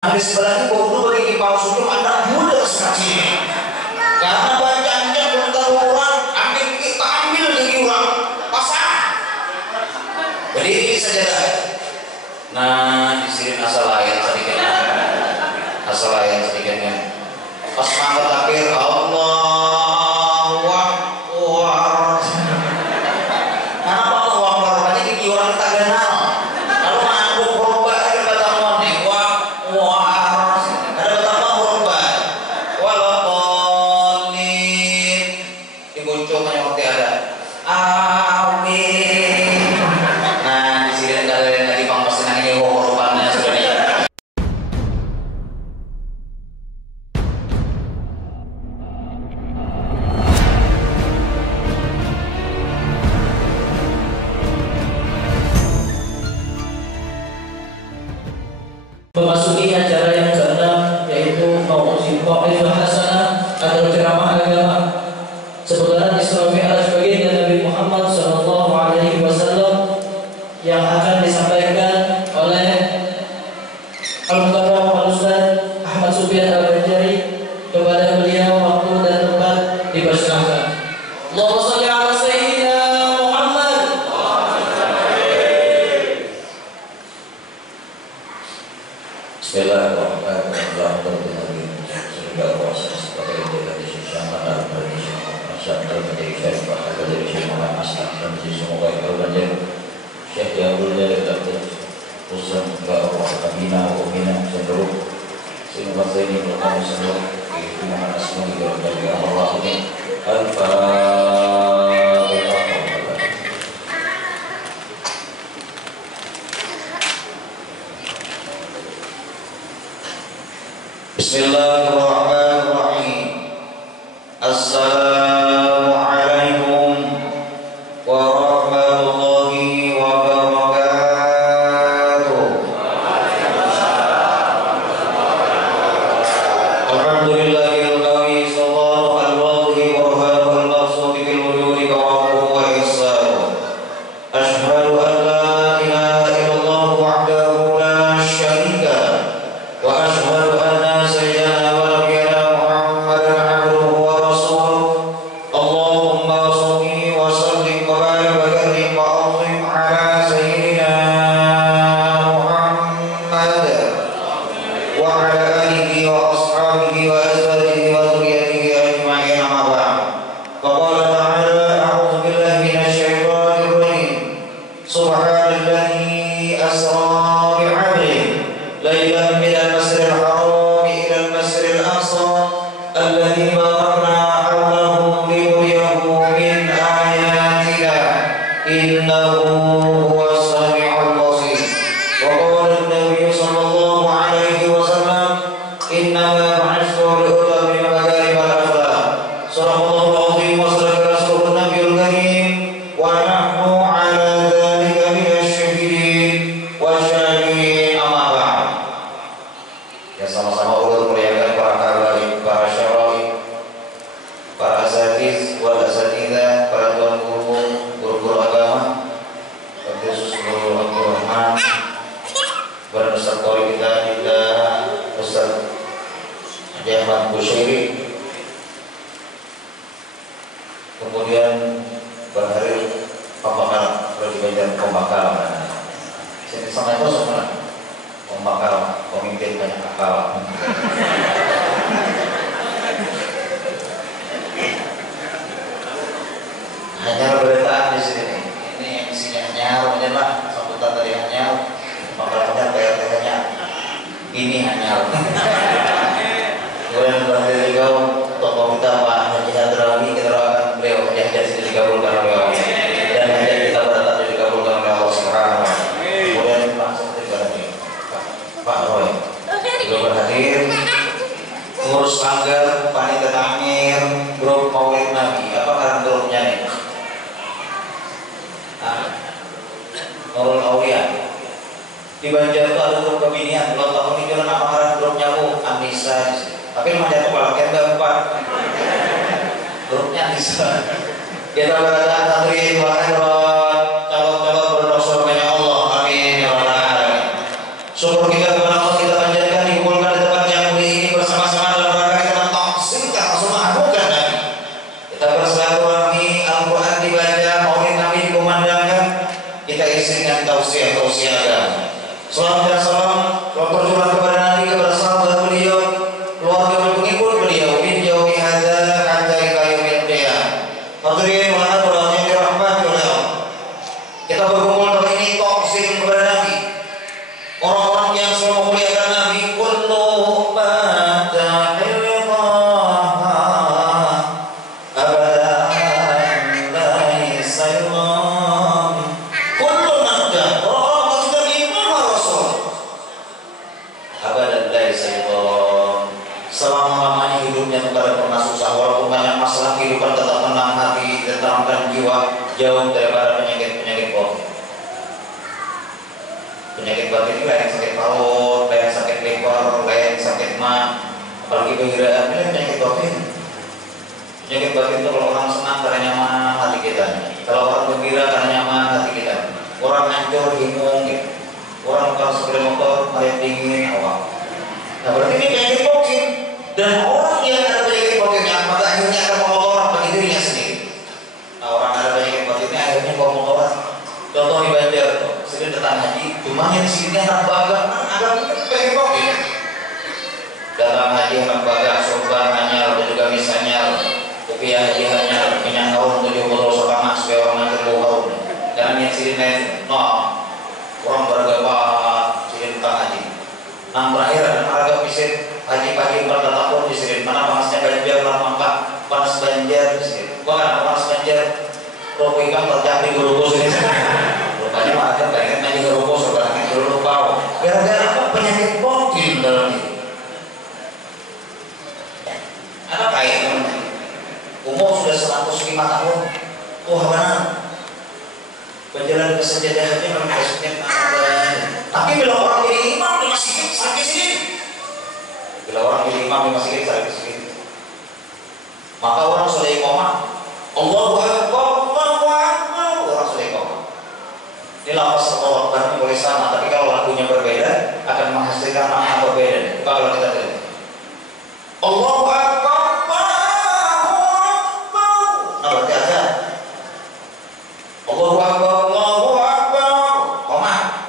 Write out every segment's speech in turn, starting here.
Di sebelah ini bodoh bagi palsu itu anda mudah sekali karena bacanya tentang orang kita ambil dari orang pasang berdiri saja. Nah di sini asal lain sedikitnya pas mangkat akhir Allahu Akbar. Kenapa Allahu Akbar? Banyak gigi orang tak kenal. Kalau aku berubah ada kata moni war ada kata berubah walaupun dibuncung hanya waktu ada amin. Nah di sini ada lagi bang pasti nangis horopannya sudah nih. Memasuki acara yang keenam yaitu mau'izah hasanah atau ceramah agama seputaran Isra Mi'raj baginda Nabi Muhammad SAW yang akan disampaikan oleh Al-Mukarram Al-Ustaz Ahmad Sufyan Al-Banjari. Kepada beliau waktu dan tempat dipersilahkan. Allahumma shalli ala sayyidina Muhammad. Bismillahirrahmanirrahim. Segala proses sebagai dari sisi mana dari sisi masyarakat menjadi syarif dari sisi mana masyarakat dan sisi semoga yang berbanyak Syekh Jabul dari Dr. Usan ke Allah Kabina Umina Cenderung sehingga saya ini berkamu semua itu mana semua dari Allah ini Al-Fatihah. Bismillahirrahmanirrahim. Assalamualaikum warahmatullahi wabarakatuh. Alhamdulillahil qawi sallallahu alaihi wa rahmatullahi wa barakatuh bil wujudi karamuhu wa ihsanuhu. Ashhadu an la ilaha illallah wahdahu la syarika wa ashhadu anna sayyidina wa nabiyana Muhammadan abduhu wa rasuluh. Allahumma shalli wa sallim wa barik wa karim wa azim ala sayyidina Muhammad wa ala alihi wa ashabihi wa azwajihi wa dhurriyyatihi ajma'in amma ba'd. Faqala ta'ala a'udzu billahi minasy syaithanir rajim. Subhanalladzi asra bi'abdihi laylan minal masjidil haram ila al-masjidil aqsa alladzi barakna hawlahu linuriyahu min ayatina innahu huwas sami'ul basir. Wa qala an-nabiy sallallahu alaihi wasallam innama bu'ithtu li'utammima makarimal akhlaq. Sadaqallahul azim wa sadaqa rasulun nabiyul karim wa nahnu ala dzalika minasy syahidin wa syahidin amma ba'd. Ya sama-sama ulul muliakan para kabarin, para syara'i, para asatiz, wal asatidah, para tuan guru agama, khusus guru Abdul Rahman, berserta kita Ustaz Haji Ahmad Bushairi, kemudian berhadir pembakaran, perlu dibaca pembakaran. Sini sama itu semua pembakaran, pemimpin banyak akal. Hanya beritaan di sini. Ini MC-nya hanya, lah sambutan tadi hanya, pembakarannya PRT-nya. Ini hanya. Kemudian berhadir juga tokoh kita Pak Haji Hadrami, kita doakan beliau hajat sini dikabulkan oleh Allah dan hajat kita berdatang dikabulkan oleh Allah Subhanahu wa taala. Kemudian Pak Sekretari Pak Roy juga berhadir, pengurus langgar, panitia takmir, grup Maulid Nabi. Apa karena grupnya nih? Nurul Aulia. Di Banjar itu ada grup kebinian. Belum tahu ini juga nama karena grupnya Bu Anissa. Tapi nama jatuh kalau kita empat grupnya Anissa. Kita berada hadirin wa hadirat, calon-calon berdosa banyak Allah. Amin ya rabbal alamin. Syukur kita kepada Allah kita panjatkan di selama-lamanya hidupnya tidak ada pernah susah, walaupun banyak masalah kehidupan tetap tenang hati, tenangkan jiwa, jauh daripada penyakit COVID. Penyakit batin itu lain sakit perut, lain sakit liver, lain sakit mah, apalagi kegilaan ini penyakit batin. Penyakit batin itu kalau orang senang karena nyaman hati kita, kalau orang gembira karena nyaman hati kita, orang hancur bingung gitu. Orang kalau sepeda motor melihat dingin awal. Nah berarti ini penyakit COVID. Dan orang yang ada penyakit COVID-nya pada akhirnya akan mengotoran bagi dirinya sendiri. Nah orang ada penyakit COVID-nya akhirnya bawa motoran. Contoh di Banjar, sering datang haji, cuma yang di sini anak bagang, ada penyakit COVID. Datang haji anak bagang, sorban hanyar dan juga misalnya rupiah haji hanyar, minyak kaum 70 setengah supaya orang nanti bau kaum. Jangan yang sini lain, no. Orang beragama sirin tentang haji. Nah terakhir ada harga pisir haji pagi bertatapun di sirin. Mana panasnya Banjar, Mangkak, panas Banjar di sirin. Bukan panas Banjar, rokok ikan terjadi di Gerobos ini. Rupanya mah ada pengen ngaji Gerobos, sebenarnya Gerobos bau. Gara-gara apa penyakit bokin dalam ini? Apa kaitannya? Umur sudah 105 tahun. Wah benar. Berjalan ke sajadah memang maksudnya tapi bila orang jadi imam di masjid sakit sini, bila orang jadi imam di masjid sakit sini, maka orang sudah iqamah Allahu Akbar, Allahu Akbar, orang sudah iqamah. Ini lafaz Allahu Akbar boleh sama, tapi kalau lagunya berbeda akan menghasilkan makna yang berbeda. Kalau kita lihat Allahu Akbar, Allahu Akbar, nah berarti azan. Allahu Akbar, Allahu Akbar, koma.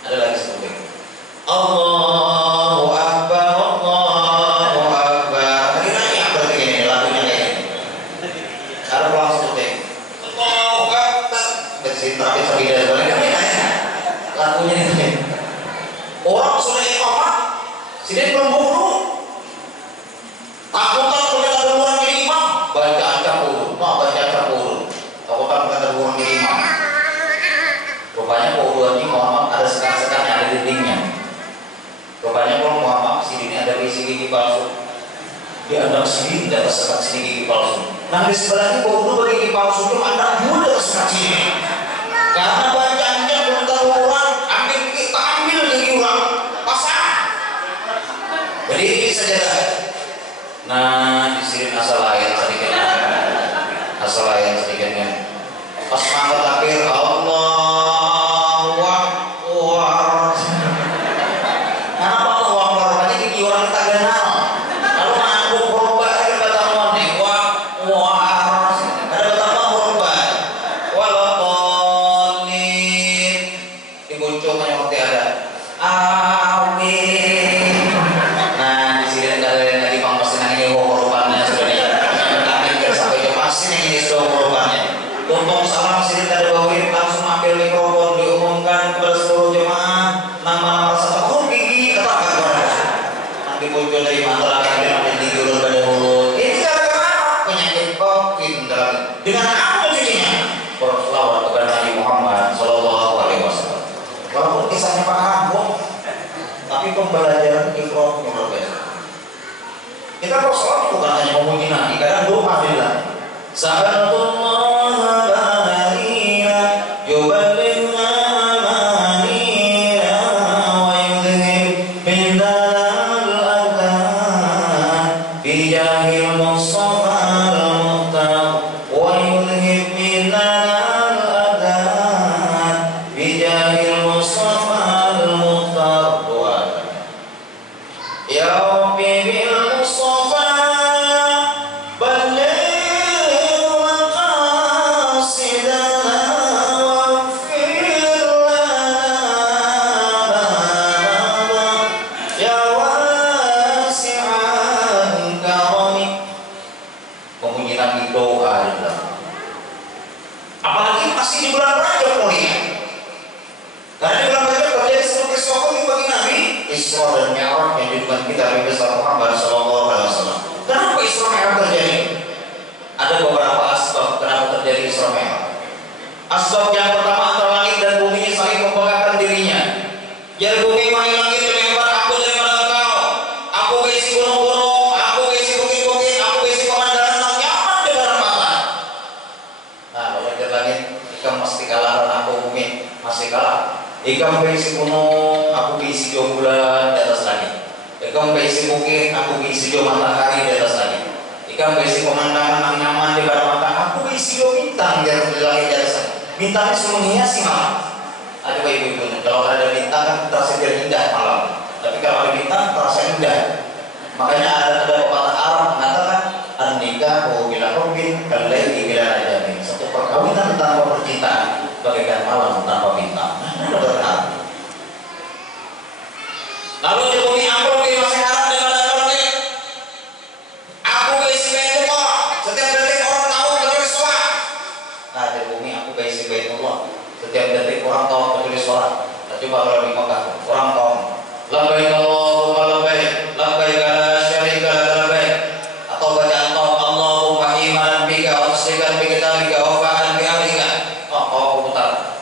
Ada lagi seperti itu. Allahu Akbar, Allahu Akbar. Tadi nanya berarti ini lagunya kayak ini. Ada peluang seperti itu. Allahu Akbar. Bersih tapi sebida sebenarnya. Lagunya ini. Orang sudah iqamah, sini belum bunuh. Takutan kalau ada orang jadi imam, baca campur, baca campur. Takutan kalau ada orang jadi imam. Rupanya keuduan ini Muhammad ada sekat-sekat yang ada di dindingnya. Rupanya kalau Muhammad sini ada isi gigi palsu. Di atas sini ada sekat sini gigi palsu. Nah di sebelahnya keuduan bagi gigi palsu itu ada mudah sekat sini. Karena bacanya belum tahu orang, kita ambil gigi orang, pasang. Jadi ini saja. Nah di sini asal lain sedikitnya. Asal lain sedikitnya. Pas mangkat akhir Allahu Akbar. Kenapa Allahu Akbar? Karena gigi orang tak kenal. Kalau mangkuk korban ada kata mandi wah ada kata korban. Walaupun dibuncung seperti ada. Amin. Nah di sini ada lagi bang pasti nangis korbannya sebenarnya. Tapi sampai ke pasti nangis korbannya. Tumpang salam sini ada bawin langsung ambil mikrofon diumumkan kepada seluruh jemaah nama satu gigi katakan kepada nanti muncul dari masyarakat yang ada di dulu pada mulut ini gara-gara penyakit COVID dengan apa jadinya berselawat kepada Nabi Muhammad Sallallahu Alaihi Wasallam. Walaupun kisahnya Pak Rambut tapi pembelajaran ikhram yang berbeda. Kita berselawat bukan hanya memuji Nabi, kadang doa Alhamdulillah Sahabatullah asbab yang pertama antara langit dan bumi ini saling membanggakan dirinya. Ya bumi wahai langit lebih hebat aku daripada engkau. Aku berisi Ikam beisi gunung, aku beisi jauh bulan di atas langit. Ikam beisi bukit, aku beisi jauh matahari di atas langit. Ikam beisi pemandangan yang nyaman di bawah mata, aku beisi jauh bintang di atas langit di atas langit. Bintangnya semua menghiasi malam. Ada ibu-ibu, kalau ada bintang kan terasa indah malam. Tapi kalau ada bintang terasa indah. Makanya ada pepatah Arab mengatakan an-nikahu bila hubbin kal-laili bila najamin. Satu perkawinan tanpa percintaan bagaikan malam tanpa bintang. Benar. Lalu di bumi aku di masih harap dengan ada aku berisi Baitullah. Setiap detik orang tahu bertulis sholat. Nah di bumi aku berisi Baitullah. Setiap detik orang tahu bertulis sholat. Nah, coba kalau di Mekah orang tahu labbaik Allahumma labbaik labbaik la syarika lak labbaik, atau bacaan tahu Allahumma imanan bika wa tasdiqan bi kitabika wa fa'an bi amrika. Oh putar.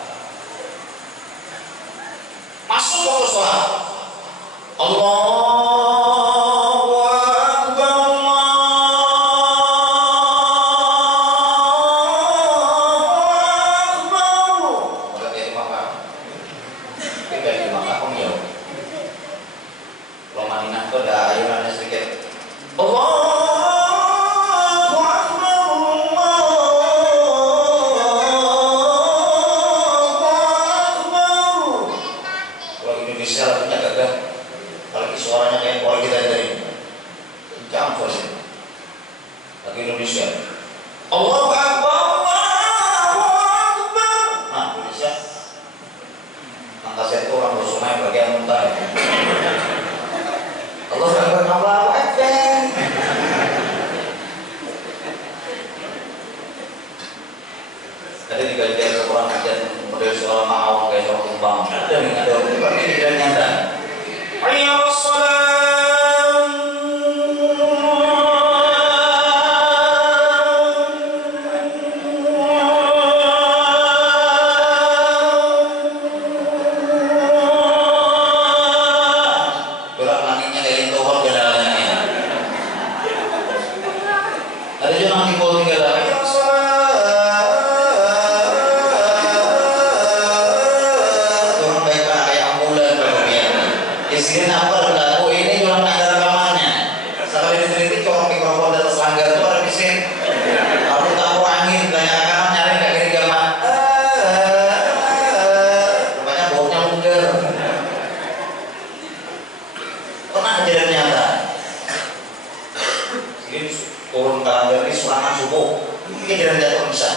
Masuk waktu sholat. Allahu Akbar, Allahu Akbar. Kalau dia di Makkah, beda di Makkah om ya. Kalau Madinah itu ada ayurannya sedikit. Allahu Akbar, Allahu Akbar. Kalau Indonesia lagunya gagah. Kalau suaranya kayak suara kita tadi, kencang suaranya. Lagu Indonesia. Allahu Akbar, Allahu Akbar. Nah, Indonesia. Angkasa itu orang bersungai bagian muntah. Allahu Akbar, Allahu Akbar. Tadi digajian ke orang ajar model suara mau kayak suara tumbang. Ada bukan ini tidak nyata. Hayya wassalam. Berat langitnya dari tohor jalannya. Ada juga nanti kalau tinggal hayya wassalam. Orang baik kayak ambulan berlebihan. Isinya apa lagu ini cuma ada rekamannya. Sekali diteliti corong mikrofon di atas langgar itu ada mesin. Aku tahu angin banyak kanan nyari nggak kiri gaman. Rupanya baunya luger. Pernah kejadian nyata. Ini turun ke langgar ini serangan subuh. Ini kejadian jatuh bisa.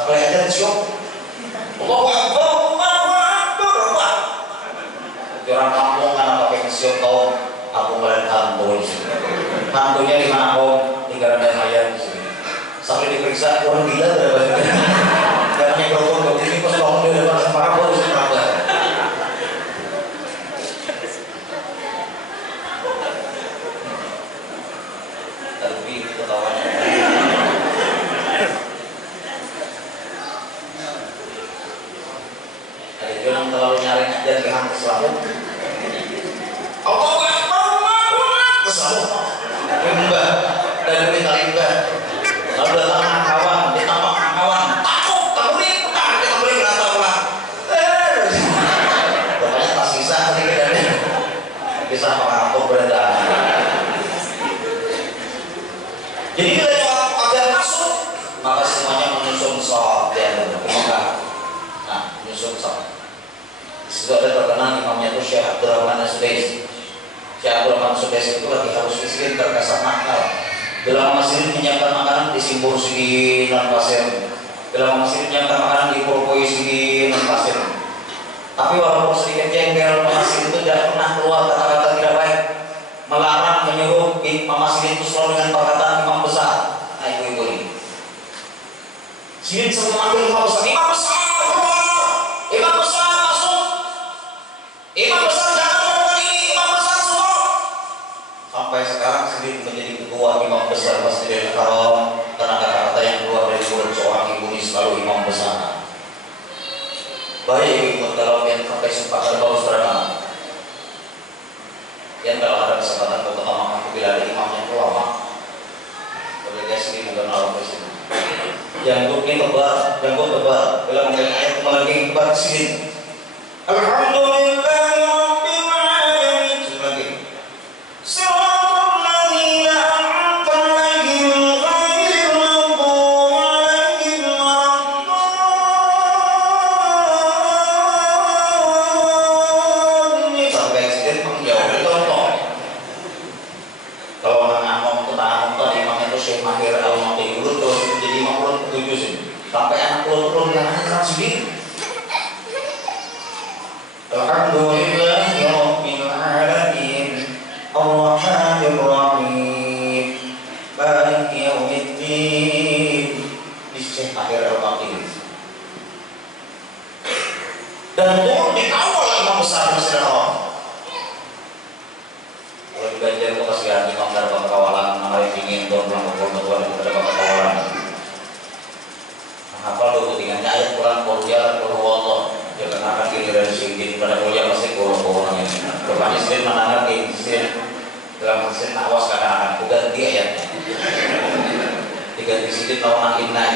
Sekali aja siok. Allahu Akbar, Allahu Akbar. Orang kampung kan pakai siok kau, aku melihat hantu di sini. Hantunya di mana kau? Di Garangan Mayat di sini. Sampai diperiksa orang gila berapa? Karena mikrofon kau ini pas bangun di depan para kau di sini apa? Tapi ketawanya. Ada yang terlalu nyari aja di hantu selalu. Allahu Akbar, Allahu Akbar. Selalu. Mbak dari berita limbah. Lalu datang kawan, ditambah kawan. Takut nih, kita beli rata ulang. Pokoknya tas kisah nih kedannya. Kisah pengaruh berada. Jadi bila agar masuk, maka semuanya menyusun sholat dan berbuka. Nah, menyusun sholat. Disitu ada terkenal imamnya itu Syekh Abdurrahman As-Sudais. Syekh Abdurrahman As-Sudais itu lagi harus miskin terkasar nakal. Dalam masjid menyiapkan makanan di simpur segi non pasir. Dalam masjid menyiapkan makanan di purpoi segi non pasir. Tapi walaupun sedikit jengkel, masjid itu tidak pernah keluar kata-kata tidak baik, melarang, menyuruh masjid itu selalu dengan perkataan imam besar. Nah ibu-ibu ini. Sini selalu memanggil imam besar. Imam besar keluar. Imam besar masuk. Imam besar jangan melakukan ini. Imam besar semua. Sampai sekarang sendiri menjadi ketua imam besar Masjidil Haram karena kata-kata yang keluar dari mulut seorang ibu ini selalu imam besar. Baik ibu kalau yang sampai sepakat bagus beragama. Yang kalau ada kesempatan untuk makan bila ada imam yang ulama, boleh dia sendiri bukan orang presiden. Yang ini tebal, yang tebal, bila mengenai ayat lagi kebar sini. Alhamdulillahi rabbil alamin. Sebagai siratal ladzina an'amta 'alaihim ghairil maghdubi 'alaihim waladdallin. Sampai sedikit menjawab contoh. Kalau orang ngomong itu tangan tadi imam itu Syekh Mahir Al-Mati dulu terus jadi imam ulun 7 sih. Sampai anak ulun yang kan sendiri. Alhamdulillahi rabbil alamin. Ar-Rahmanir Rahim. Maliki yaumiddin. Syekh Mahir Al-Mati. Dan turun di awal imam besar Masjidil Haram. Kalau di Banjar itu kasihan imam dari Kawalan, namanya dingin, turun pulang dari Kawalan. Hafal 23 ayat Quran, Qur'an, Qur'an, jangan akan giliran singkin pada mulia pasti kurang-kurang ini. Rupanya sih mana lagi sih dalam mesin awas kadang-kadang bukan dia ayatnya. Diganti sedikit lawan inna.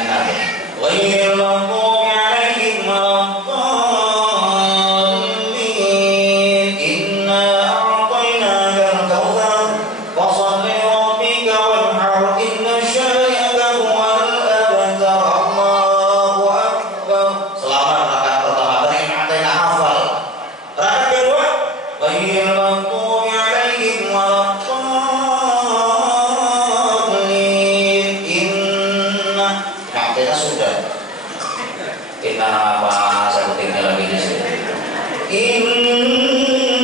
Ghairil maghdubi 'alaihim waladdallin. Inna a'tainakal kautsar fasholli lirabbika wanhar inna syani'aka huwal abtar. Allahu akbar. Selamat rakaat pertama tadi Inna hafal. Rakaat kedua ghairil maghdubi 'alaihim waladdallin. Inna kita sudah kita apa sebutinnya lagi di sini. Inna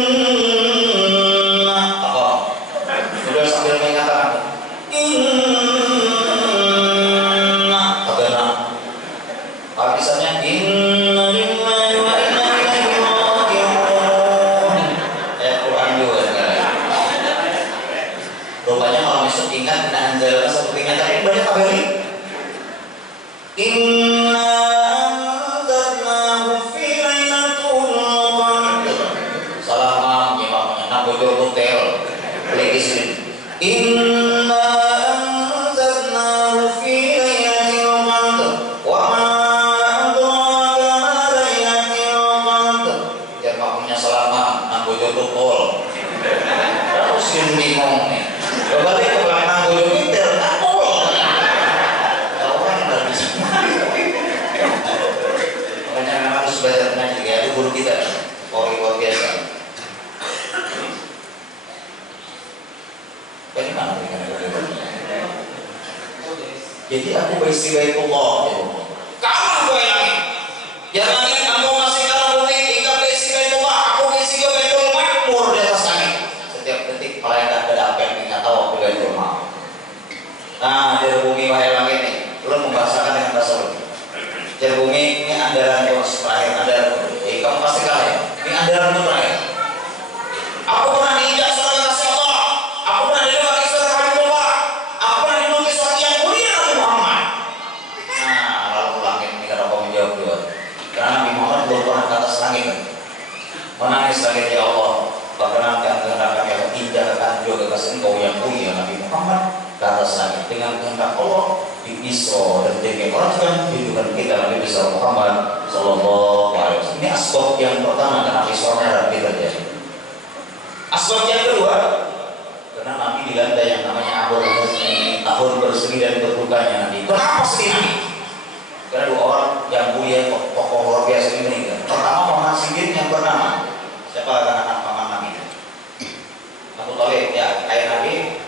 apa? Sudah sambil mengatakan inna apa? Habisannya inna lillahi wa inna ilaihi raji'un. Ayat Quran juga sekarang. Rupanya kalau besok ingat dan anjalkan sepertinya tapi banyak kabel. Inna anzalnahu fi lailatul qadr. Salam nyimaknya nak bocor hotel. Lagi sini. Inna anzalnahu fi lailatul qadr. Wa ma adraka ma lailatul qadr. Ya maknya salam nak bocor hotel. Terus yang bingung nih. Balik ke belakang bocor hotel. Belajar ngaji ya, itu guru kita orang luar biasa. Bagaimana dengan itu? Jadi aku berisi baitullah ya. Kamu bayangin, jangan kamu masih kalau bumi tinggal berisi baitullah, aku berisi baitul makmur di atas langit. Setiap detik malaikat ada apa yang kita tahu aku baitul makmur. Nah, dari bumi wahai langit nih, belum membahasakan dengan bahasa bumi. Dari bumi ini andalan terakhir, andalan kamu pasti kalah ya. Ini andalan terakhir. Aku pernah diinjak surga kasih Allah. Aku pernah diinjak surga Habibullah. Aku pernah dilukis wajah yang mulia Nabi Muhammad. Nah, lalu langit ini karena kau menjawab dua. Karena Nabi Muhammad belum pernah ke atas langit kan. Menangis langit ya Allah. Perkenankan kehendak yang injakkan juga kasih engkau yang mulia Nabi Muhammad ke atas langit dengan kehendak Allah. Di Isra dan dikenalkan kehidupan kita Nabi besar Muhammad Sallallahu Alaihi Wasallam. Ini asbab yang pertama karena Isra Mi'raj terjadi. Asbab yang kedua karena Nabi dilanda yang namanya Abul Huzni, tahun berseri dan berbukanya Nabi. Kenapa sedih Nabi? Karena dua orang yang mulia tokoh luar biasa ini meninggal. Pertama paman Sidin yang bernama siapa anak paman Nabi? Abu Thalib ya ayah Nabi.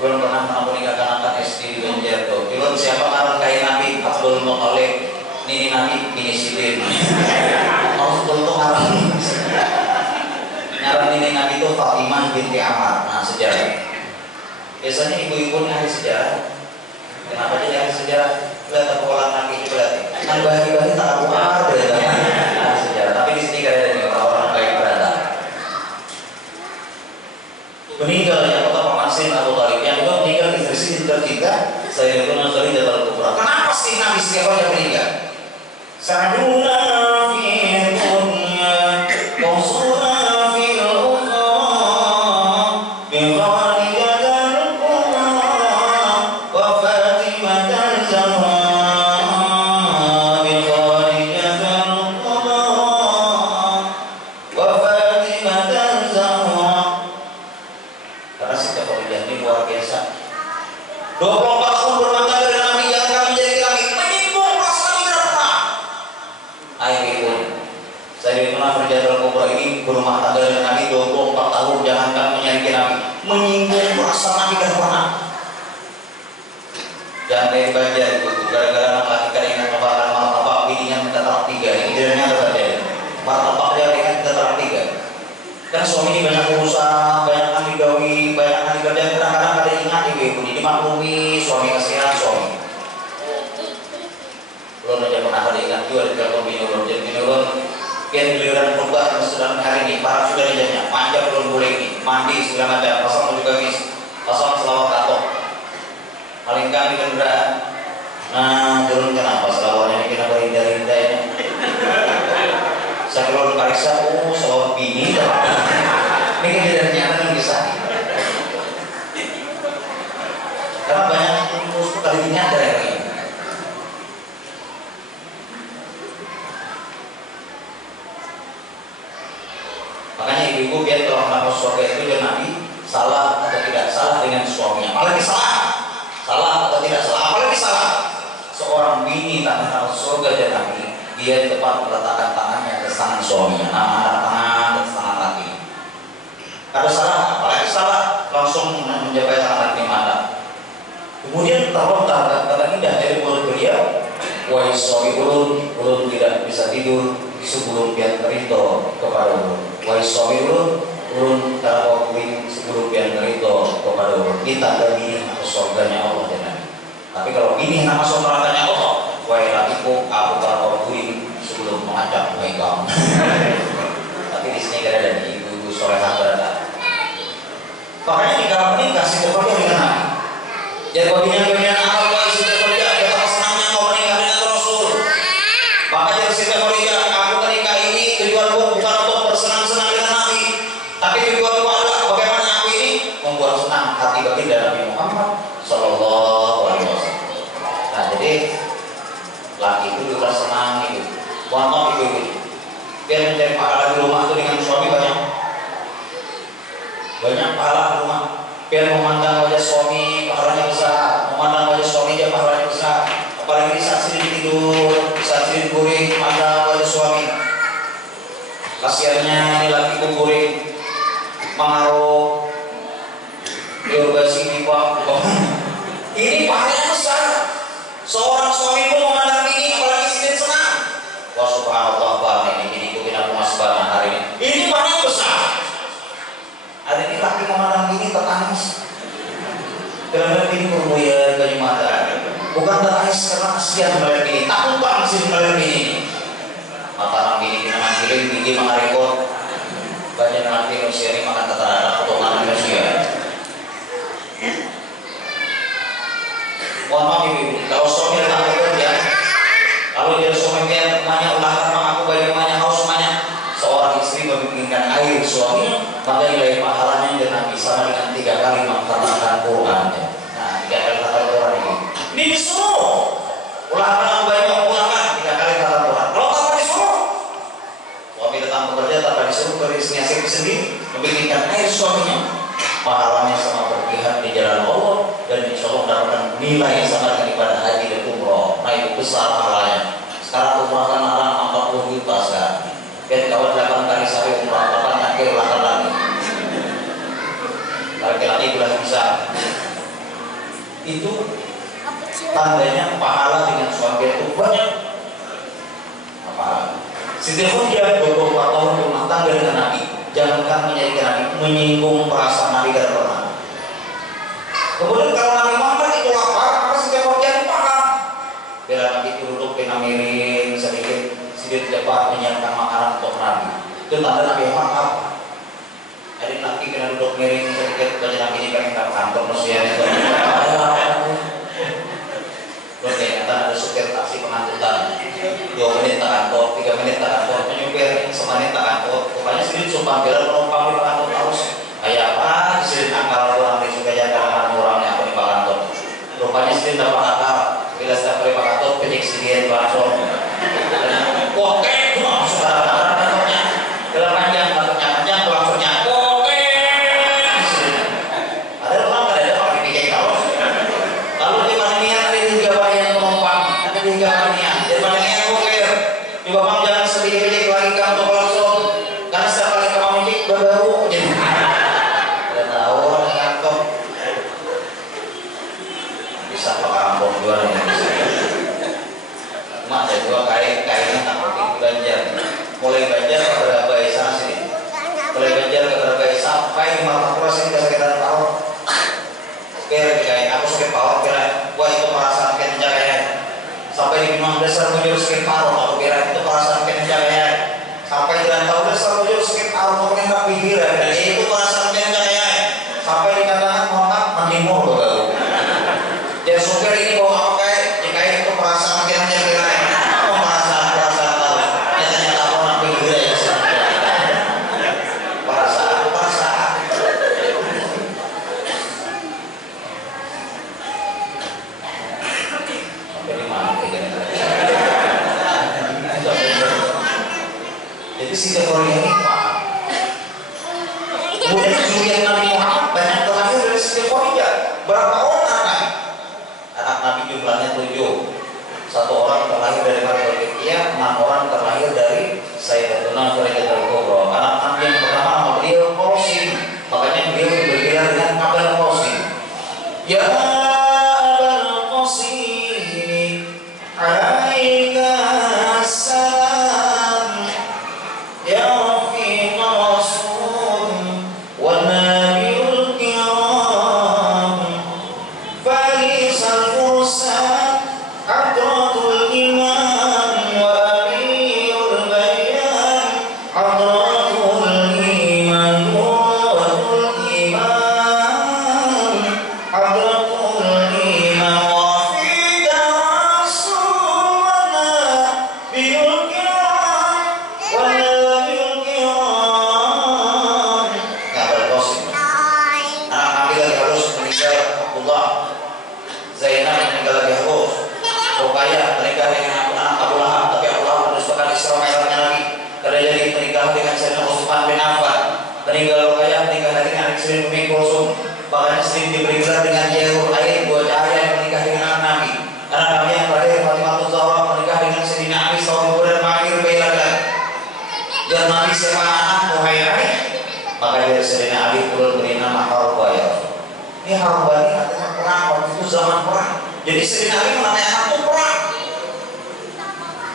Belum pernah meninggalkan anak SD di Banjar tuh. Belum siapa orang kaya Nabi Abdul Muthalib, nini Nabi nini Sidin. Abdul tuh ngaran. Ngaran nini Nabi itu Fatimah binti Amar. Nah sejarah. Biasanya ibu-ibu ini ahli sejarah. Kenapa jadi ahli sejarah? Lihat pola Nabi itu berarti. Kan bahagi-bahagi tak aku ada ahli sejarah. Tapi di sini ada nih orang-orang baik berada. Meninggal yang pertama Masin Abu Thalib, yang kedua meninggal istri tercinta Sayyidatuna Khadijah Al-Kubra. Kenapa sih Nabi setiap orang yang meninggal? Sa'duna fi dunya Qawsuna fil ukhra Bi Khadijah Al-Kubra Wa Fatimah Al-Zahra Bi Khadijah 24 tahun berumah tangga dengan Nabi, yang kami menjadi laki menyinggung perasaan Nabi tidak pernah. Ayo ibu, saya pernah berjalan kubur ini berumah tangga dengan Nabi 24 tahun, jangankan menyakiti Nabi, menyinggung perasaan Nabi tidak pernah. Jangan kayak Banjar itu, gara-gara laki kadang ingat lebaran martabak, bininya minta talak 3. Ini tidak nyata terjadi. Martabak dia dengan minta talak 3. Kan suami ini banyak urusan, banyak ahli gawi, banyak ahli kerjaan, kadang-kadang ada ingat ibu ini dimaklumi, suami kasihan suami. Belum aja pernah ada ingat juga di telepon bini ulun, jadi bini ulun kian giliran berubah sedang hari ini, para sudah dijanya, manja belum boleh ini, mandi segala macam, pasang baju gamis, pasang selawat katok, paling kami kendaraan. Nah, turun kenapa selawatnya ini kenapa indah-indah ini? Saya keluar pariksa, oh selawat bini, ini kejadian nyata dan kisah. Karena banyak musuh kali ini ada yang ini. Makanya ibu-ibu biar kalau masuk surga itu dia Nabi salah atau tidak salah dengan suaminya. Apalagi salah atau tidak salah. Apalagi salah. Seorang bini tak masuk surga dia Nabi, dia tepat meletakkan tangannya ke tangan suaminya, ada tangan dan tangan laki. Ada salah, apalagi salah langsung menjabat tangan laki mata. Kemudian terlontar kata indah dari mulut beliau, wahai suami ulun tidak bisa tidur sebelum pian kerito kepada ulun. Wahai suami ulun tarawih sebelum pian kerito kepada ulun. Kita ada bini atau surganya Allah dan Nabi. Tapi kalau bini nama surganya Allah, wahai lakiku aku tarawih sebelum mengajak kamu. Tapi di sini ada dari ibu-ibu solehah berada. Makanya di dalam menikah si terpaksa dengan Nabi. Jadi bagian apa isi terpaksa betapa senangnya kau menikah dengan Rasul. Maka jadi si terpaksa aku menikah ini tujuanku bukan untuk bersenang-senang dengan Nabi, tapi tujuanku adalah bagaimana aku ini membuat senang hati baginda Nabi Muhammad Sallallahu Alaihi Wasallam. Nah jadi laki itu juga senang itu. Wanita itu biar mencari pahala di rumah itu dengan suami banyak pahala di rumah. Biar memandang wajah suami pahalanya besar, memandang wajah suami dia pahalanya besar. Apalagi di saat sini tidur, saat sini guring, memandang wajah suami. Kasiannya ini laki guring, mengaruh, diorgasi di bawah. Ini pahalanya besar. Seorang suami pun memandang ini, apalagi istri senang. Wah subhanallah bang, ini ikutin aku mas bang hari ini. Ini pahalanya besar. Hari ini laki memandang ini tertangis. Karena ini bermuya dari mata. Bukan tertangis karena kasihan melihat ini. Takut banget sih melihat ini. Mata nang ini kita manggilin, gigi mengarekot. Banyak nanti manusia ini makan tataran potongan manusia. Mohon maaf ibu, kalau suami datang bekerja, kalau dia suami dia rumahnya ulahkan aku bagi rumahnya haus rumahnya. Seorang istri membikinkan air suami, maka nilai pahalanya dengan sama dengan 3 kali mengkatakan Qurannya. Nah, 3 kali kata Quran ini. Ini disuruh. Ulahkan aku bagi ulahkan 3 kali kata Quran. Kalau tanpa disuruh, suami datang bekerja tanpa disuruh ke istrinya sendiri membikinkan air suaminya. Pahalanya sama berjihad di jalan Allah dan insya Allah mendapatkan nilai yang sama dengan ibadah haji dan umroh. Nah itu besar pahalanya. Sekarang umrah kan larang 40 juta sekarang. Dan kalau 8 kali sehari umrah, 8 akhir lahir lagi. Laki-laki sudah bisa. Itu tandanya pahala dengan suami itu banyak. Apa? Siti Khadijah 24 tahun rumah tangga dengan Nabi. Jangankan menjadikan Nabi menyinggung perasaan Nabi tidak pernah. Kemudian kalau Nabi Muhammad itu lapar, maka Siti Khadijah itu paham. Bila Nabi itu duduk dengan miring sedikit dapat menyiapkan makanan untuk Nabi. Itu tanda Nabi Muhammad apa? Jadi Nabi kena duduk miring sedikit, baca Nabi ini kan kita kantor manusia itu. Terus ternyata ada supir taksi pengangkutan 2 menit tak kantor, 3 menit tak kantor, penyupir semenit tak kantor. Rupanya sedikit sumpah biar penumpang di kantor terus. Kayak apa? Sedikit akal orang di suka jalan orangnya apa di kantor. Rupanya sedikit dapat akal. Bila setiap kali kantor penyik sedikit langsung. Oke, cuma saudara kantornya. Dalam panjang langsungnya. Oke. Ada orang ada dipikir kalau. sampai di Martapura sini kesakitan paru biar kayak aku sakit paru kira wah itu perasaan kencang sampai di Bimang Dasar Mujur sakit paru aku kira itu perasaan kencang sampai di Rantau Dasar Mujur sakit paru aku kira pikiran dan itu perasaan kencang sampai di Kandangan Muhammad menimur baru jadi supir ini bawa apa kayak itu perasaan kencang apa perasaan tahu nyatanya aku nak pikiran ya perasaan jadi si teori ini paham. Kemudian zuriat Nabi Muhammad banyak terlahir dari si teori ya. Berapa orang anak Nabi jumlahnya 7. 1 orang terlahir dari Maria Al-Qibtiyah, 6 orang terlahir dari Sayyidatuna Khadijatul Kubra. Anak Nabi yang pertama nama beliau Qasim. Makanya beliau bergelar dengan Abul Qasim. Ya Abul Qasim, alaika assalam. Ya Rafiq Rasul wa Nabiul Kiram Faisal Fursan Hadratul Imam wa Amirul Bayan Hadratul Iman Hadratul Iman Hadratul Iman Rafiq Rasul wa Nabiul Kiram wa Zainab meninggal lagi harus Rukayah menikah dengan anak Abu Lahab tapi Abu Lahab menisbahkan Isra Mi'rajnya Nabi terjadi menikah dengan Sayyidina Utsman bin Affan meninggal Rukayah menikah dengan anak Sri Ummi Kulsum bahkan Sri diberi gelar dengan Jairul Ain buah cahaya yang menikah dengan anak Nabi yang terakhir Fatimah Zahra menikah dengan Sayyidina Ali Sawabur dan Mahir Bailakan dan Nabi siapa anak Muhayyari maka dari Sayyidina Ali turun beri nama Harbayah. Ini Harbayah artinya perang, waktu itu zaman perang. Jadi Sayyidina Ali menamai anak itu perang.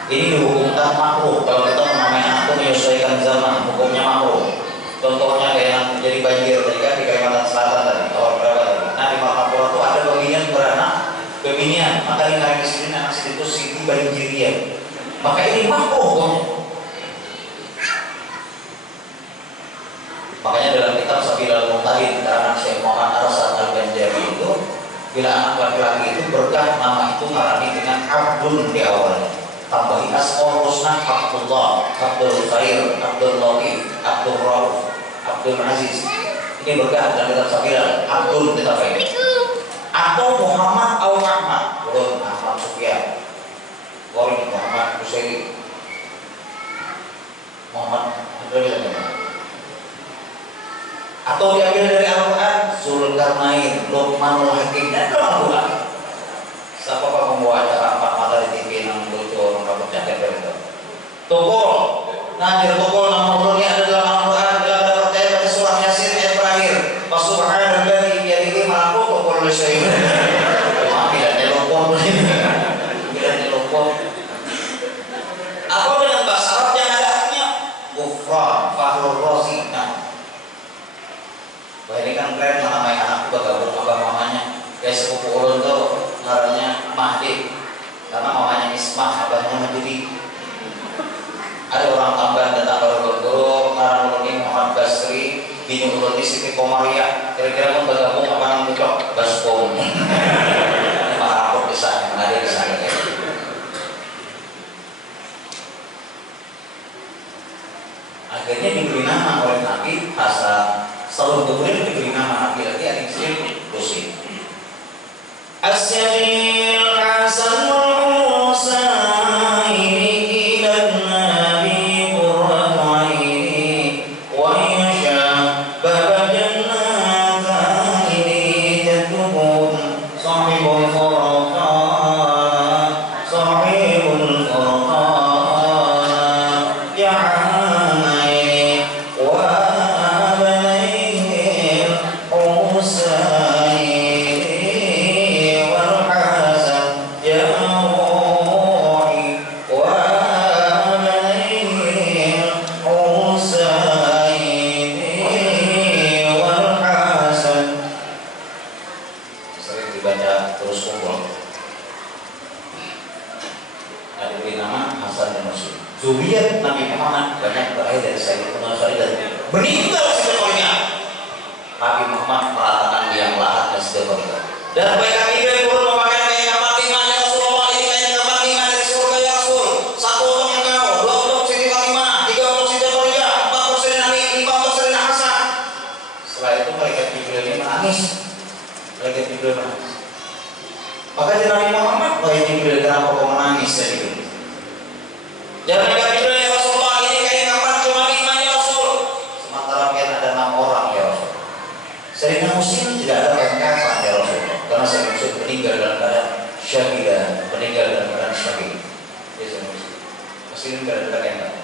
Ini dihukumkan makruh. Kalau kita menamai anak itu menyesuaikan zaman, hukumnya makruh. Contohnya kayak yang terjadi banjir tadi kan di Kalimantan Selatan tadi, tahun berapa tadi. Nah di Martapura itu ada bagian beranak feminian, maka di hari sini anak itu Siti Banjirian. Maka ini makruh. Makanya dalam kitab Sabilal Muhtadin karangan Syekh Muhammad Arsyad Al-Banjari itu bila anak laki-laki itu berkah nama itu ngarani dengan Abdul di awalnya tambahi asmaul husna Abdullah, Abdul Khair, Abdul Latif, Abdul Rauf, Abdul Aziz. Ini berkah dalam kitab Sabilal Abdul ditafai atau Muhammad Al-Ahmad Ulun Ahmad Sufyan Warin Muhammad Husaini Muhammad atau diambil dari Al-Quran Zulkarnain, Luqmanul Hakim dan Al-Quran. Siapa pak membawa acara 4 mata di TV yang lucu orang rambut jaket itu Tukul, Najir Tukul nama ulunnya ada dalam Al-Quran bila ada percaya pada surah Yasin yang terakhir Subhanalladzi biyadihi malakutu kulli syai'in. Maaf tidak nelpon tidak nelpon. Apa dengan bahasa Arab yang ada artinya Ghufran, Fahrul Razi. Wah ini kan keren namanya anak juga gabung abah mamanya kayak sepupu ulun tuh namanya Mahdi karena mamanya Ismah abahnya Mahdi. Ada orang tambahan datang ke guru karena ulun ini Muhammad Basri bini ulun ini Siti Komaria kira-kira pun bergabung apa yang bucok Baskom ini mah aku bisa yang ada di sana kayak gitu. Akhirnya diberi nama oleh Nabi Hasan. Setahun kemudian diberi nama Nabi lagi yang Sri Husain. As-Syaril Hasan wal Husain ila Nabi qurratu aini wa yashabba jannataini tadhum sahibul furqan sahibul furqan ya والحسين والحسين makna istiqomah. Dan mereka itu pun memakai kain kafan 5 ya Rasulullah, ini kain kafan 5 dari surga ya Rasul. 1 untuk engkau, 2 untuk Siti Fatimah, 3 untuk Siti Khadijah, 4 untuk Sayyidina Ali, 5 untuk Sayyidina Hasan. Setelah itu malaikat Jibril ini menangis. Malaikat Jibril menangis. Maka Nabi Muhammad, wahai Jibril, kenapa kau menangis tadi? Dan malaikat Jibril, ya Rasulullah, ini kain kafan cuma 5 ya Rasul. Sementara kan ada 6 orang ya Rasul. Sayyidina Muslim tidak ada kain kafan ya Rasul. Karena Sayyidina Muslim meninggal dalam keadaan syahidah, meninggal dalam keadaan syahid. Ya Sayyidina Muslim tidak ada kain kafan.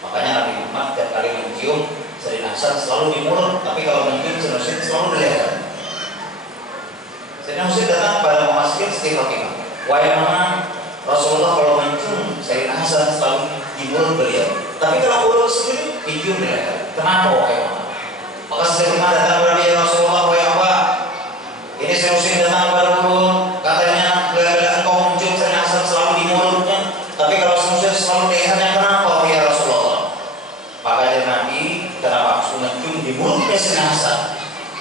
Makanya Nabi Muhammad tiap kali mencium Sayyidina Hasan selalu di mulut, tapi kalau mencium Sayyidina Muslim selalu di leher. Sayyidina Muslim datang pada Muhammad Siti Fatimah. Wahai mama, Rasulullah kalau mencium Sayyidina Hasan selalu di mulut beliau. Tapi kalau mulut sendiri dicium di leher. Kenapa wahai mama? Maka Sayyidina datang kepada dia, Rasulullah, wahai apa? Ini Sayyidina Muslim datang kepada mulut. Katanya bela-bela engkau mencium Sayyidina Hasan selalu di mulutnya. Tapi kalau Sayyidina Muslim selalu di lehernya, kenapa ya Rasulullah? Maka dia Nabi, kenapa aku mencium di mulutnya Sayyidina Hasan?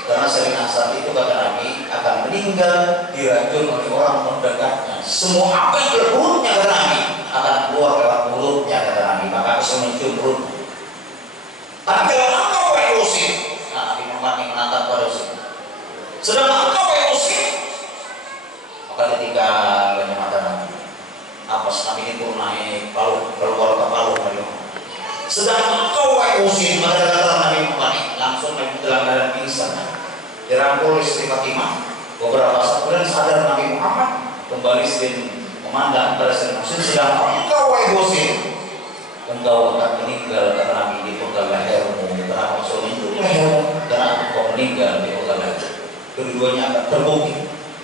Karena Sayyidina Hasan itu kata Nabi akan meninggal diracun oleh orang terdekatnya. Semua apa yang berburuknya kata Nabi akan keluar lewat mulutnya kata Nabi. Maka aku mencium mulutnya. Tapi kalau engkau wahai Muslim, Nabi Muhammad yang menatap pada Muslim. Sedangkan engkau wahai Muslim, maka ketika banyak mata Nabi, napas Nabi ini turun naik, lalu keluar ke palu Nabi Muhammad. Sedangkan engkau wahai Muslim, maka kata Nabi Muhammad langsung dalam keadaan pingsan. Dirangkul Siti Fatimah. Beberapa saat kemudian sadar Nabi Muhammad, kembali sedang memandang pada Sayyidina Muslim. Sedangkan engkau wahai Muslim, engkau akan meninggal kata Nabi di penggal lehermu. Kenapa Rasul itu lehermu? Karena engkau meninggal di penggal leher. Keduanya akan terbukti.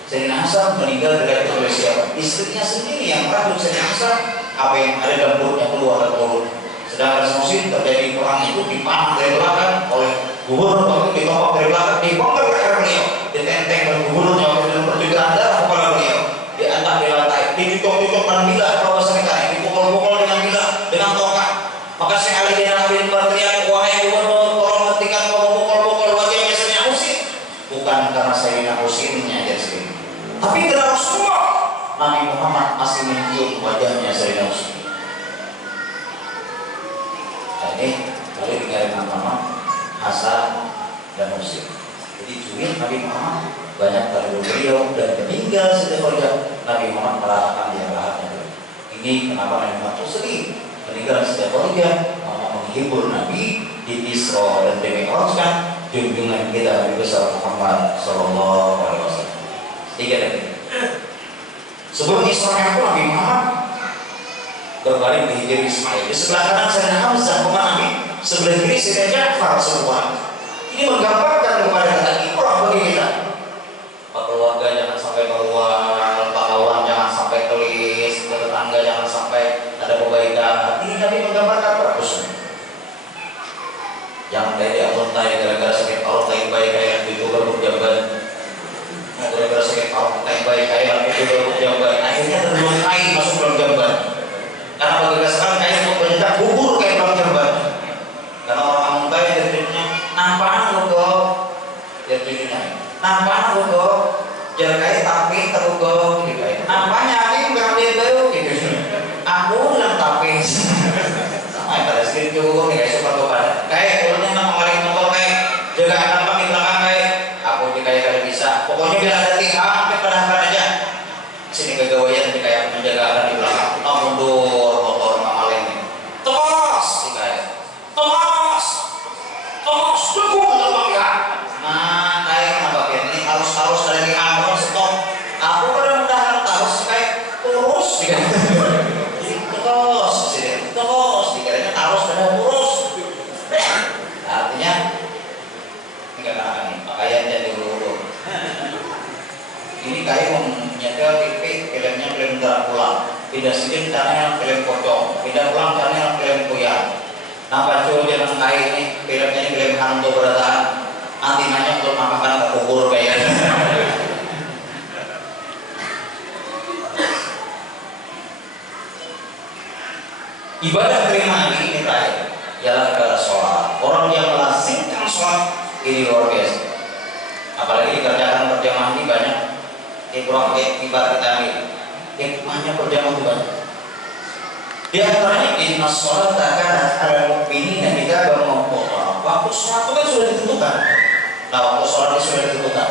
Sayyidina Hasan meninggal diracun oleh siapa? Istrinya sendiri yang meracun Sayyidina Hasan. Apa yang ada dalam perutnya keluar dari mulutnya. Sedangkan Muslim terjadi perang itu dipanah dari belakang oleh gubernur waktu ditopak dari belakang, dipenggal leher beliau, ditenteng oleh gubernurnya waktu itu pertujuan darah kepala beliau, diangkat di lantai, ditutup-tutup dengan bilah bawah serikaya, dipukul-pukul dengan bilah, dengan tongkat. Maka Syekh Ali bin Abi Thalib berteriak, wahai gubernur, tolong hentikan memukul-pukul wajahnya Sayyidina Muslim. Bukan karena Sayyidina Muslimnya jadi sendiri, tapi karena Rasulullah Nabi Muhammad masih mencium wajahnya Sayyidina Muslim. Ini boleh dikatakan nama Hasan dan Muslim. Jadi jumin Nabi Muhammad banyak dari beliau dan meninggal sejak Nabi Muhammad merasakan dia lahatnya. Ini kenapa Nabi Muhammad sedih meninggal sejak maka menghibur Nabi di Isra dan Mi'rajkan junjungan kita Nabi besar Muhammad Sallallahu Alaihi Wasallam. Tiga lagi. Sebelum Isra itu Nabi Muhammad berbalik di Hijri Ismail. Di sebelah kanan Sayyidina Hamzah Nabi, sebelah kiri Sayyidina Ja'far semua. Ini menggambarkan kepada kita ibrah bagi kita. Pak keluarga jangan sampai keluar, Pak kawan jangan sampai kelis, tetangga jangan sampai ada kebaikan. Ini Nabi menggambarkan bagus. Jangan kayak dia kontai gara-gara sakit perut tai baik kayak itu baru jabat. Gara-gara sakit perut tai baik kayak itu baru jabat. Akhirnya terbuang air masuk dalam jabat. Karena bagi sekarang kayak untuk penyedak bubur kayak dalam jamban. Karena orang muda yang hidupnya nampak logo, ya hidupnya nampak logo, jangan kayak tapi terlogo gitu kayak. Nampaknya ini nggak ada tahu gitu. Aku bilang tapi sama pada sini juga kayak super pada. Kayak ulunnya nama paling motor kayak jaga anak di belakang kayak. Aku kayak bisa. Pokoknya bila ada tiga sampai pada aja. Sini kegawayan kayak menjaga anak di belakang. Kita mundur motor mamaleng. Tos, kayak. Tos, dukung terbang ya. Nah, kayak apa ini harus dari amron stop. Aku mudah-mudahan harus kayak terus gitu. Terus, dikiranya harus ada terus. Artinya ini katakan nih, pakaian jadi urut. Ini kayak menyetel TV, filmnya film Dracula, pindah sini caranya film pocong, pindah pulang caranya film kuyang. Nampak cuy jangan kayak ini, filmnya ini film hantu berataan, antinanya untuk makan ke kubur kayaknya. Ibadah terima ini terakhir, ialah ibadah sholat. Orang yang melazimkan sholat ini luar biasa. Apalagi dikerjakan berjamaah ini banyak ibarat kita ambil hikmahnya berjamaah itu banyak. Di antaranya inna sholata kanat 'alal mu'minina kitaban mawquta. Waktu sholat itu kan sudah ditentukan. Nah, waktu sholat itu sudah ditentukan.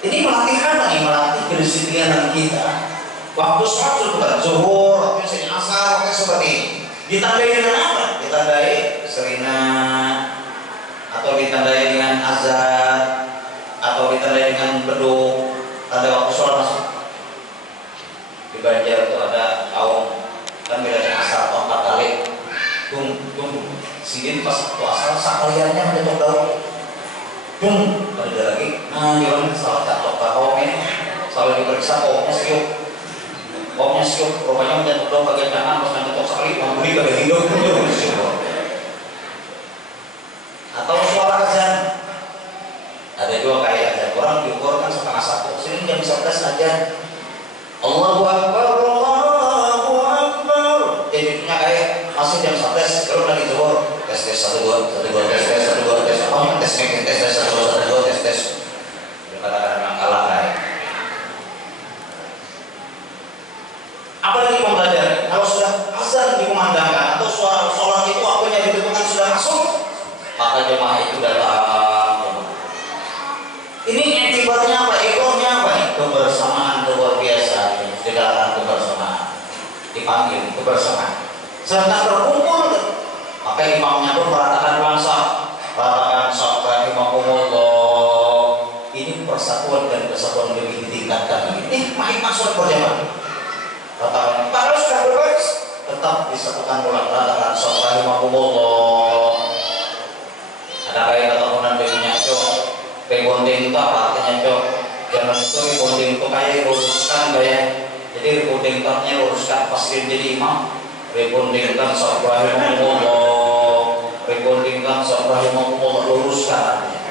Ini melatih apa nih? Melatih kedisiplinan kita. Waktu sholat sudah zuhur, waktu asar, waktu seperti ini. Ditandai dengan apa? Ditandai serina, atau ditandai dengan azan, atau ditandai dengan beduk. Tanda waktu sholat masuk. Di Banjar itu ada aum, kan bedanya asar atau 4 kali. Sidin pas waktu asar sakaliannya mencetok daun. Ada lagi. Nah, jalan salah satu kau ini salah diperiksa koknya siuk. Koknya siuk, rupanya mencetok daun bagian kanan, pas mencetok sekali, membeli pada hidup siuk. Atau suara azan. Ada juga kayak azan orang diukur kan 12:30. Sini jam 11 aja. Allahu Akbar, Allahu Akbar. Jadinya kayak masih jam 11 kalau lagi zuhur. Tes 1 2 1 2 tes 1 2 tes. Oh, tes 1 2 1 2 tes. Kadang-kadang kalah kayak. Apalagi pembelajaran. Kalau sudah azan dikumandangkan atau suara sholat itu waktunya ditentukan sudah masuk, maka jemaah itu datang. Ini akibatnya apa? Ekornya apa nih? Kebersamaan luar biasa. Dikatakan kebersamaan, dipanggil kebersamaan. Sedangkan berkumpul, maka imamnya pun meratakan bangsa, meratakan sabda imamullah. Ini persatuan dan kesatuan lebih ditingkatkan. Ini hikmah surat berjamaah. Ratakan, padahal sudah berbaris, tetap disatukan ulang. Ratakan sabda imamullah. Ada kayak ketemuan dengan cok, rebonding itu apa artinya cok? Jangan itu rebonding itu kayak luruskan gaya. Jadi rebonding nya luruskan pas dia jadi imam. Rebonding kan sabda imamullah, rebonding kan sabda imamullah, luruskan artinya.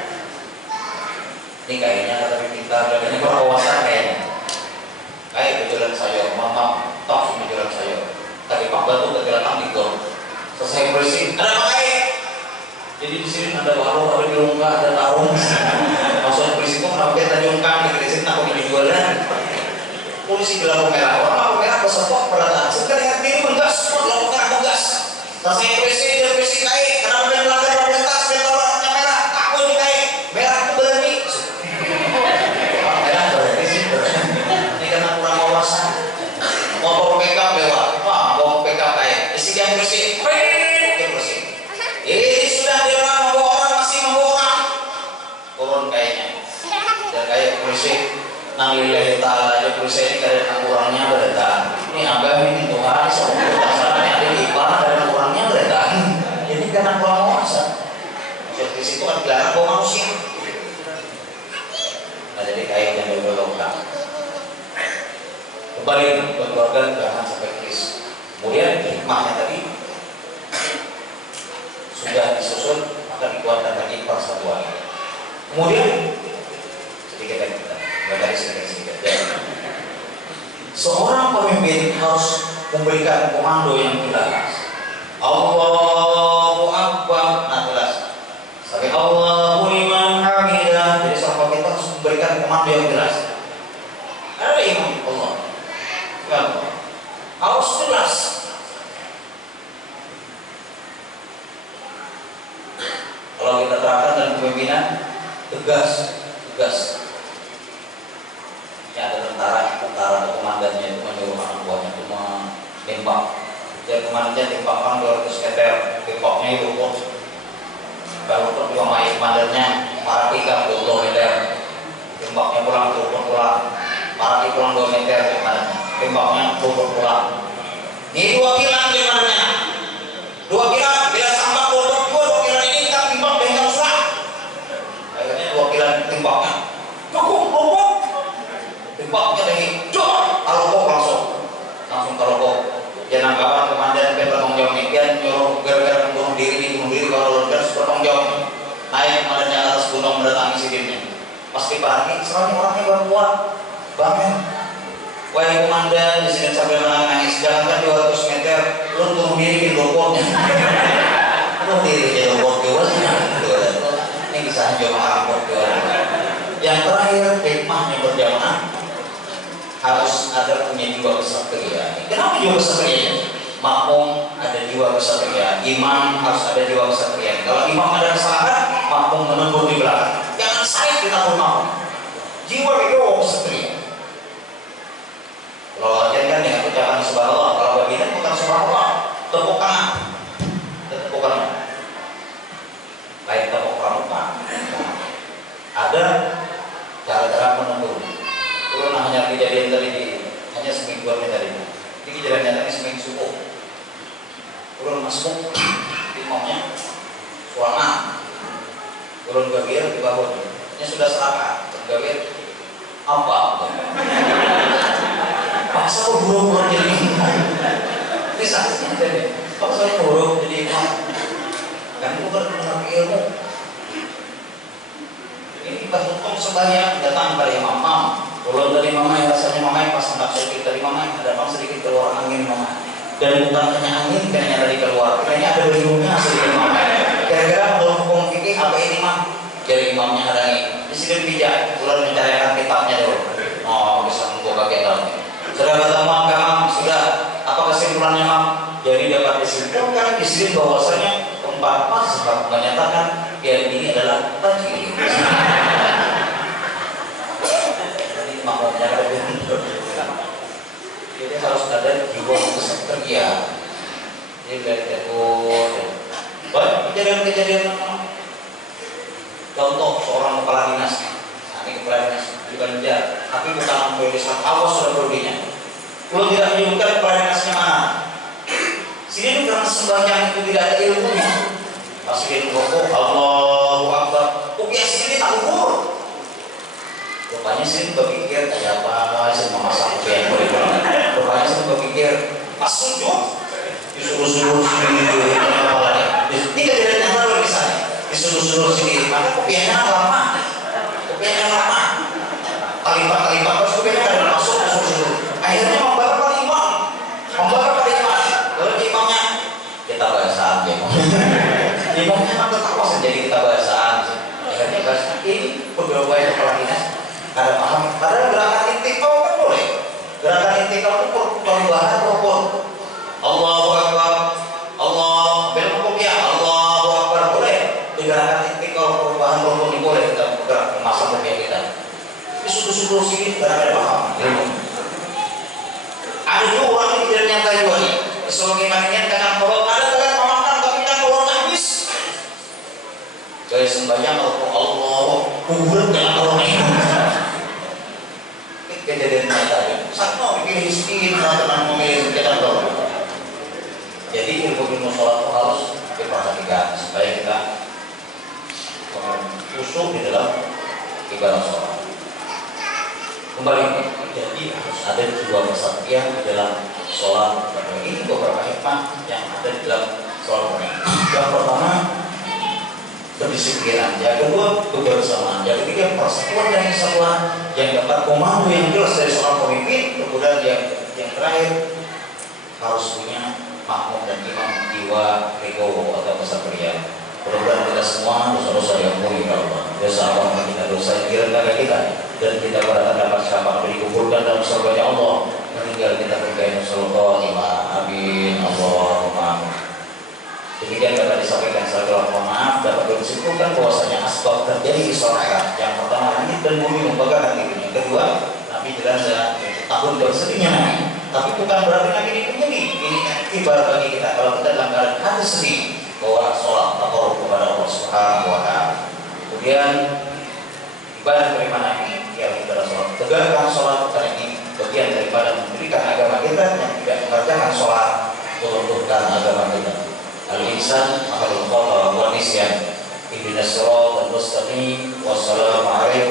Ini kayaknya tapi kita ini berkawasan kayaknya. Kayak berjalan sayur, mantap, top berjalan sayur. Tadi Pak Batu datang di gol. Selesai bersih, ada pakai. Jadi di sini ada warung, ada dirungka, ada tarung. Maksudnya polisi itu kenapa kita jungkang di sini aku dijualan. Polisi di lampu merah, orang lampu merah bersetok pada sekarang dengan diri mengas, lampu merah mengas. Selesai polisi kayak, kenapa dia melanggar lalu lintas, dia tahu warnanya merah, aku ini kayak merah itu berani. Merah berani sih, ini karena kurang wawasan. Motor pickup lewat, bawa pickup kayak, isi dia polisi, ini sudah dia membawa orang, masih membawa orang turun kayaknya dan kayak polisi nalillahi ta'ala aja polisi ini karena kurangnya beredan ini agak ini Tuhan sebenarnya ada ipar dan kurangnya beredan ini karena kurang wawasan. Seperti itu kan dilarang bawa manusia. Nah jadi kayak yang berbelokkan kembali keluarga jangan sampai kris. Kemudian hikmahnya tadi sudah disusun maka dikuatkan lagi persatuan. Kemudian sedikit lagi kita dari sedikit. Seorang pemimpin harus memberikan komando yang jelas. Allahu Akbar, nah jelas. Sampai Allahu liman hamidah. Jadi seorang pemimpin harus memberikan komando yang jelas. Ada imam Allah. Harus jelas. Kalau kita terapkan dalam kepemimpinan tegas. Ya ada tentara atau komandannya itu menyuruh anak buahnya itu menembak. Jadi komandannya tembakan 200 meter, tembaknya itu ukur. Baru kedua main komandannya para 30 meter, tembaknya pulang pulang. Para pulang 2 meter tembaknya pulang. Ini 2 kilan komandannya. 2 kilan bila sampai tembaknya cukup tembaknya lagi kalau langsung kalau jangan kawan komandan bertanggung jawab dia nyuruh gara-gara bunuh diri kalau harus bertanggung jawab naik komandannya atas gunung mendatangi sidinnya pas dipagi serangnya orangnya berbuat bangun wahai komandan di sini sambil menangis jangankan 200 meter lu bunuh diri di lopotnya bunuh diri di lopot ini bisa juga mengangkut harus ada punya jiwa kesatria. Kenapa jiwa kesatria? Makmum ada jiwa kesatria, imam harus ada jiwa kesatria. Kalau imam ada kesalahan, makmum menegur di belakang. Jangan saya kita pun makmum. Jiwa kesatria. Kalau ajar kan dengan ucapan subhanallah, kalau bagian bukan subhanallah, tepuk tangan, tepuk tangan. Baik tepuk pramuka. Ada cara-cara menegur. Itu hanya kejadian tadi hanya semingguan tadi. Ini kejadian nyatanya seminggu subuh. Turun masuk imamnya suara, turun gabir di bawah. Ini sudah serakah, gabir apa? Paksa buru-buru jadi imam. Bisa jadi. Paksa buru jadi imam. Kan itu benar ilmu. Ini pas untuk sebanyak datang pada imam. Turun dari mamai, rasanya mamai pas hendak sedikit dari mamai, ada pas sedikit keluar angin mamai. Dan bukan hanya angin, kayaknya dari keluar. Kayaknya ada beriungnya sedikit mamai. Kira-kira menurut hukum fikih apa ini mah? Jadi imamnya hadangi. Di sini bijak, turun mencarikan kitabnya dulu. Oh, bisa membuka kitab. Sudah kata mahkamah, sudah. Apa kesimpulannya mam? Jadi dapat disimpulkan di sini bahwasanya keempat mazhab menyatakan yang ini adalah tajwid. Jadi harus ada jiwa kesatria. Jadi dari tekun. Baik kejadian-kejadian contoh seorang kepala dinas. Nah, ini kepala dinas di Banjar, tapi bukan ambil Islam. Awas sudah perginya. Kalau tidak menyebutkan kepala dinasnya mana. Sini itu karena sembahyang itu tidak ada ilmunya. Masukin rokok, Allahu Akbar. Biasa ini tak ukur. Rupanya sih berpikir kayak apa sih memasak yang boleh pulang. Rupanya sih berpikir pas sujud disuruh-suruh sendiri kepalanya. Ini kejadian nyata loh misalnya disuruh-suruh sendiri. Maka kopiannya lama, kalimat terus kopiannya ada masuk suruh-suruh. Akhirnya membakar pada imam. Lalu imamnya kita bahasa aja. Imamnya kan tertawa saja kita bahasa aja. Akhirnya bahasa ini pegawai kepala dinas. Ada paham? Padahal gerakan intikal kan boleh. Gerakan intikal itu perubahan rukun. Allahu Akbar, Allah belum ya Allahu Akbar boleh. Di gerakan intikal perubahan rukun ini boleh kita bergerak masa rupiah kita. Ini sudah sini tidak ada paham. Ada juga orang yang tidak nyata juga nih. Sebagai manian kadang kalau ada kadang pemakan tapi kan kalau habis. Jadi sembahyang Allah kubur dengan orang kejadian nyata satu dipilih miskin tenang memilih kita tahu. Jadi ilmu sholat itu harus diperhatikan supaya kita khusyuk di dalam ibadah sholat. Kembali, jadi harus ada jiwa kesatria di dalam sholat. Ini beberapa hikmah yang ada di dalam sholat. Yang pertama kedisiplinan, yang kedua kebersamaan, yang ketiga persatuan dan kesatuan, yang keempat komando yang jelas dari seorang pemimpin, kemudian yang terakhir harus punya makmum dan imam jiwa legowo atau kesatria. Mudah-mudahan kita semua dosa-dosa yang mulia Allah, dosa apa kita, dosa yang direndahkan kita, dan kita berada dapat syafaat dikumpulkan dalam surganya Allah, meninggal kita berkaitan surga imam. Amin. Allahumma. Demikian dapat disampaikan saya mohon maaf dapat disimpulkan bahwasanya asbab terjadi istilah yang pertama langit dan bumi membakar hati dunia. Kedua, Nabi jenazah tahun berserinya Nabi. Tapi bukan berarti Nabi ini menjadi ini ibarat bagi kita kalau kita dalam keadaan hati sedih bahwa sholat takarrub kepada Allah Subhanahu wa taala. Kemudian ibadah beriman Nabi yang ibadah sholat. Tegakkan sholat karena ini bagian daripada mendirikan agama kita yang tidak mengerjakan sholat melunturkan agama kita. Al-insan makhluk Allah wa nisyan ihdinas siratal mustaqim wassalamu alaikum